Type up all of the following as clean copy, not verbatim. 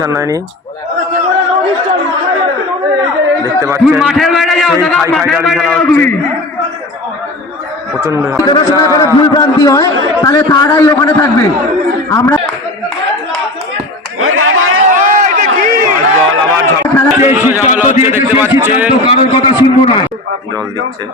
জানাইনি দেখতে পাচ্ছেন মাঠের বাইরে যাও দাদা, মাঠের বাইরে যাও তুমি। প্রচন্ড ভুল ভ্রান্তি হয় তাহলে তারাই ওখানে থাকবে। আমরা দেখতে পাচ্ছেন কারোর কথা শুনবো না। জল দিচ্ছে।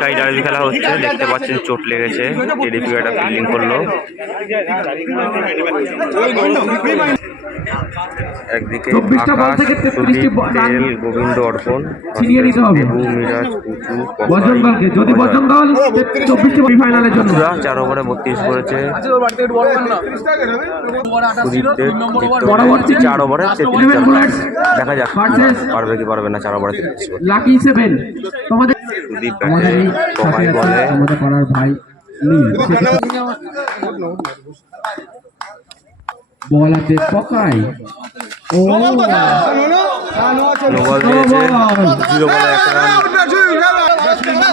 খাই ডার্বি খেলা হচ্ছে, দেখতে পাচ্ছেন চোট লেগেছে, টেডিপি একটা ফিল্ডিং করলো। একদিকে আকাশ, সুদীপ, তেল, গোবিন্দ, অর্পণ, দেবু, মিরাজ, পুচু, পুরা 4 ওভারে 32 করেছে। সুদীপদের 4 ওভারে 33 দেখা যাক পারবে কি পারবে না 4 ওভারে 33 করে। সুদীপ ব্যাটে কমাই বলে বল আছে পকাই ও নো বল দিয়েছে, 0 বলে 1 রান।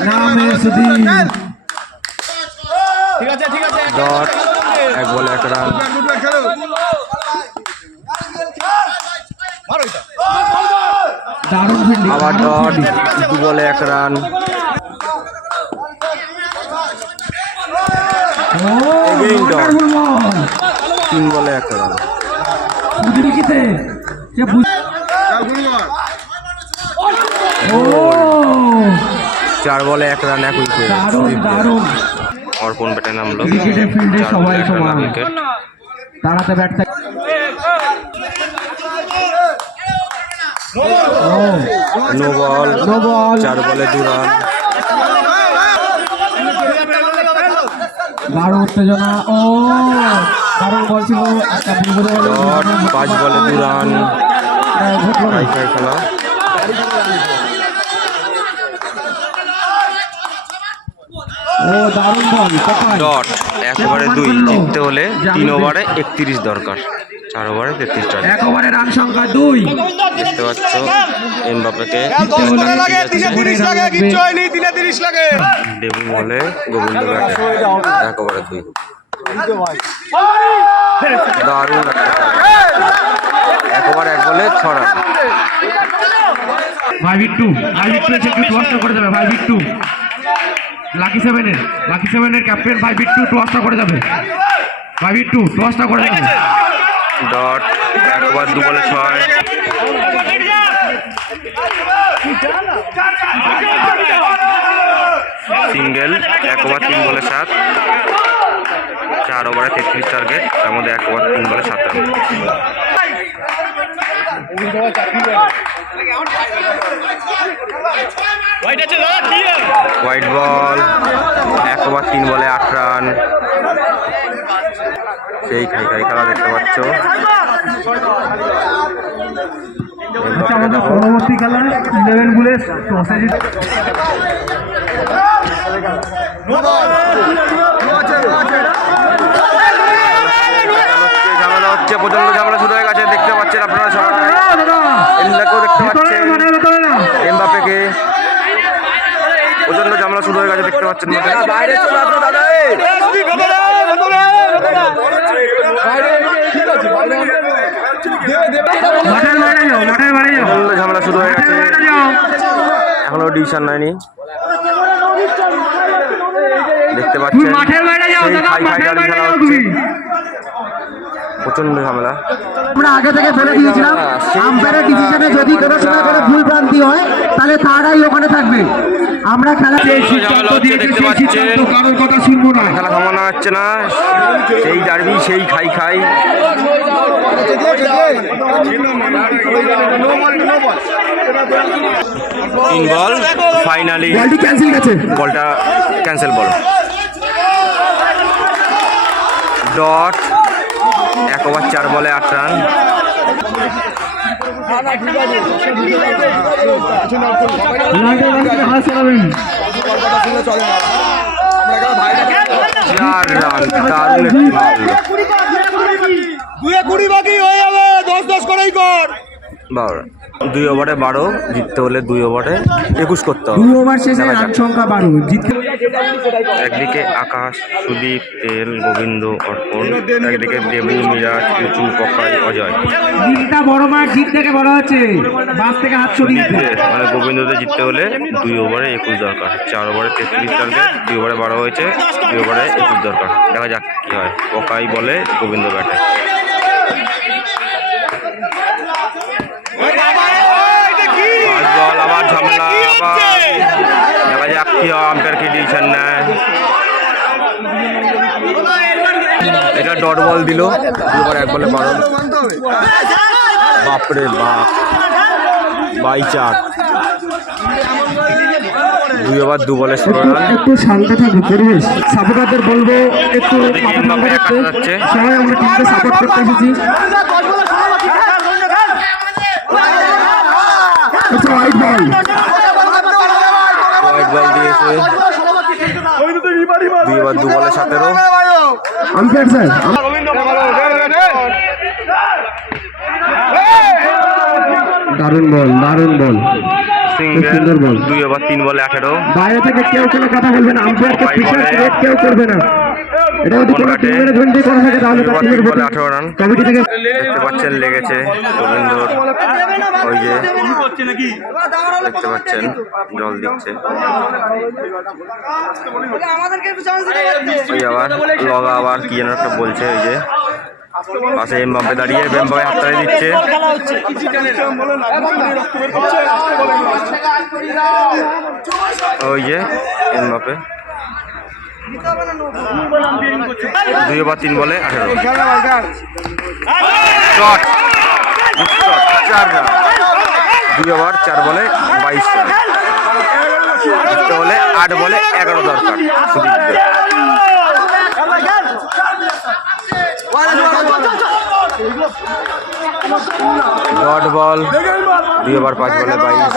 নামে সুদীপ ডট, 1 বলে 1 রান। দারুণ ফিল্ডিং, আবার ডট, 2 বলে 1 রান। এগেইন ডট, 3 বলে 1 রান। 4 বলে 1 রান, 1 উইকেট। অর্পণ ব্যাটে নামলো, 4 বলে 1 রান, উইকেট। দাঁড়াতে ব্যাট নো বল, 4 বলে 2 রান। দারুণ উত্তেজনা, ও দারুণ বল ছিল, একটা ডট, 5 বলে 2 রান। খাই খেলা ও দারুণ বল ডট, 1 ওভারে 2, জিততে হলে 3 ওভারে 31 দরকার, 4 ওভারে 33 রান। 1 ওভারে রান সংখ্যা 2। দেখতে পাচ্ছ এমবাপ্পেকে, দেবু বলে গোবিন্দ ব্যাটে 1 ওভারে 2। দারুণ 1 ওভার 1 বলে 6 রান। ভাই বিট্টু এসে একটু টুয়াস্টা করে যাবে। ভাই বিট্টু লাকি সেভেনের ক্যাপ্টেন ভাই বিট্টু টুয়াস্টা করে যাবে। ভাই বিট্টু টুয়াস্টা করে যাবে। ডট, 1 ওভার 2 বলে 6। সিঙ্গেল, 1 ওভার 3 বলে 7। 4 ওভারে 33 টার্গেট, তার মধ্যে 1 ওভার 3 বলে 7 রান। হোয়াইট বল, 1 ওভার 3 বলে 8 রান। সেই খাই খেলা দেখতে পাচ্ছ। পরবর্তী খেলা 11 বুলেট টসে ঝামেলা হচ্ছে, প্রচন্ড ঝামেলা শুরু হয়ে গেছে, দেখতে পাচ্ছেন আপনারা সবাই। এমবাপ্পেকেও দেখতে পাচ্ছেন, এমবাপ্পেকে প্রচন্ড ঝামেলা শুরু হয়ে গেছে, দেখতে পাচ্ছেন। বাইরে ঝামেলা শুরু হয়ে গেছে, এখনো ডিসিশন নেয়নি। দেখতে পাচ্ছেন প্রচন্ড ঝামেলা। আমরা আগে থেকে বলে দিয়েছিলাম আম্পায়ারের ডিসিশনে যদি কোনো সময় কোনো ভুল ভ্রান্তি হয় তাহলে তারাই ওখানে থাকবে। আমরা খেলা দেখতে পাচ্ছেন কারোর কথা শুনবো না। খেলা থামানো হচ্ছে না, সেই ডার্বি সেই খাই। 3 বল, ফাইনালি বলটা ক্যান্সেল বল। ডট, 1 ওভার 4 বলে 8 রান। চার রান, দারুণ একটি মারল। বারো রান, 2 ওভারে 12, জিততে হলে 2 ওভারে 21 করতে হবে। 2 ওভার শেষে রান সংখ্যা 12, জিততে একদিকে আকাশ, সুদীপ, তেল, গোবিন্দ, অর্পণ, একদিকে দেবু, মিরাজ, পুচু, পকাই, অজয়। দিনটা বড় মাঠ, জিত থেকে বড় হচ্ছে, বাস থেকে হাত ছড়িয়ে মানে গোবিন্দতে জিততে হলে 2 ওভারে 21 দরকার, 4 ওভারে 33 টার্গেট, 2 ওভারে 12 হয়েছে, 2 ওভারে 21 দরকার। দেখা যাক কি হয়। পকাই বলে, গোবিন্দ ব্যাটে। বল, আবার ঝামেলা, আবার দেখা যাক কি হয়, আম্পায়ার কি ডিসিশন নেয়। এটা ডট বল দিল, 2 ওভার 1 বলে 12। বাপরে বাপ, 22-4, 2 ওভার 2 বলে 16 রান। একটু শান্ত থাকবে পরিবেশ, সাপোর্টারদের বলবো একটু মাথা ঠান্ডা রাখতে। সবাই আমরা টিমকে সাপোর্ট করতে এসেছি। হোয়াইট বল, হোয়াইট বল দিয়েছে, 2 ওভার 2 বলে 17। আম্পায়ার স্যার, দারুণ বল, দারুণ বল, সিঙ্গেল, 2 ওভার 3 বলে 18। বাইরে থেকে কেউ কোনো কথা বলবে না, আম্পায়ারকে প্রেসার ক্রিয়েট কেউ করবে না। এটা যদি কোনো টিম ম্যানেজমেন্ট করে থাকে তাহলে তার টিমের উপর 18 রান। কমিটি থেকে দেখতে পাচ্ছেন লেগেছে গোবিন্দর, ওই যে দেখতে পাচ্ছেন জল দিচ্ছে। ওই আবার লগা আবার কি যেন একটা বলছে, ওই যে পাশে এমবাপ্পে দাঁড়িয়ে, এমবাপ্পে হাততালি দিচ্ছে। ওই যে এমবাপ্পে, 2 ওভার 3 বলে 18। শট, 4 রান, 2 ওভার 4 বলে 22 রান। জিততে হলে 8 বলে 11 দরকার সুদীপদের। ডট বল, 2 ওভার 5 বলে 22।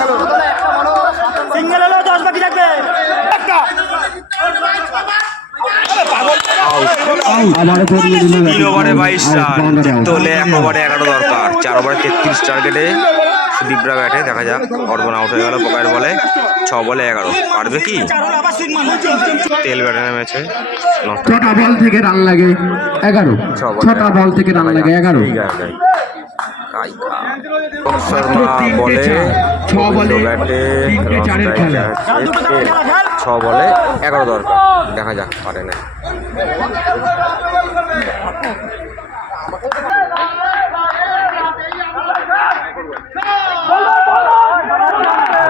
আবারও করিয়ে দিল। 3 ওভারে 22 রান, জিততে হলে 1 ওভারে 11 দরকার, 4 ওভারে 33 টার্গেটে সুদীপরা ব্যাটে। দেখা যাক, অর্পণ আউট হয়ে গেল পকায়ের বলে, 6 বলে 11। পারবে কি? তেল ব্যাটে নেমেছে। 6টা বল থেকে রান লাগে 11, 6টা বল থেকে রান লাগে 11। শর্মা বলে, 6 বলে ব্যাটে, 3টে 4-এর খেলা। 6 বলে 11 দরকার। দেখা যাক পারে না।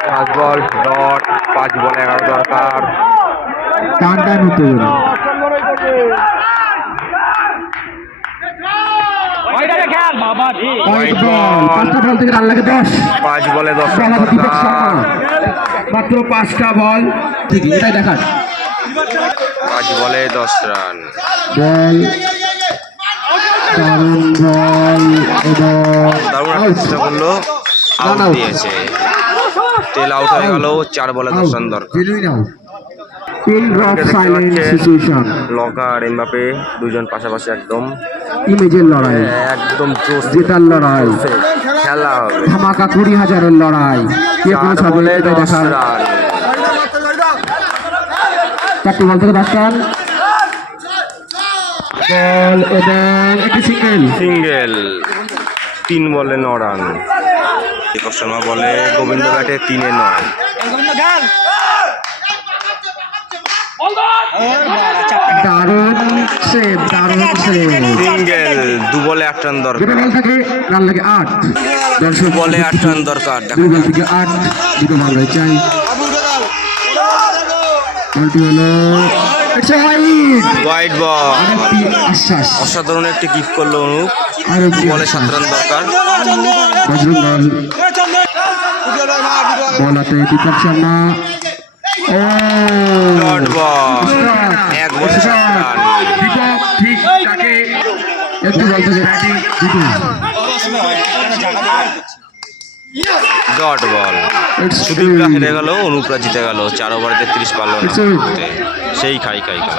ফার্স্ট বল ডট, 5 বলে 11 দরকার। টান টান উত্তেজনা। হোয়াইট বল, বল, 5টা বল থেকে রান লাগে 10। 5 বলে 10 দীপক দরকার। শর্মা, মাত্র 5টা বল, ঠিক এটাই দেখার 5 বলে 10 রান। বল, দারুণ বল এবং দারুণ একটা চেষ্টা করলো, আউট দিয়েছে। তেল আউট হয়ে গেল, 4 বলে 10 রান দরকার। Genuine out. Pin drop silent situation. লগা আর এমবাপ্পে দুজন পাশাপাশি, একদম ইমেজের লড়াই, একদম জোশ জেতার লড়াই, খেলা হবে। ধামাকা 20,000-এর লড়াই। কে কোন 4 সাবলে বলে এটা 10 দেখার। রান। 4টি বল থেকে 10 রান। বল এবং একটি সিঙ্গেল। সিঙ্গেল, 3 বলে 9 রান। দীপক শর্মা বলে, গোবিন্দ ব্যাটে 3-এ 9। দারুণ সেভ, দারুণ সেভ। সিঙ্গেল, 2 বলে 8 রান দরকার। দুটো বল থেকে রান লাগে 8। 2 বলে 8 রান দরকার। 2 বল থেকে 8, দুটো বল রয়ে চাই। বলটি হলো হোয়াইট বল, আরেকটি আশ্বাস। অসাধারণ একটি কিক করলো অনুপ। আরো 2 বলে 7 রান দরকার। বজরং বল, বল হাতে দীপক শর্মা। ডট বল, 1 বলে 7 রান। দীপক ঠিক তাকে একটু বল থেকে ব্যাটিং, দুটো ডট বল। সুদীপরা হেরে গেল, অনুপরা জিতে গেল। 4 ওভারে 33 পারল না। সেই খাই খেলা।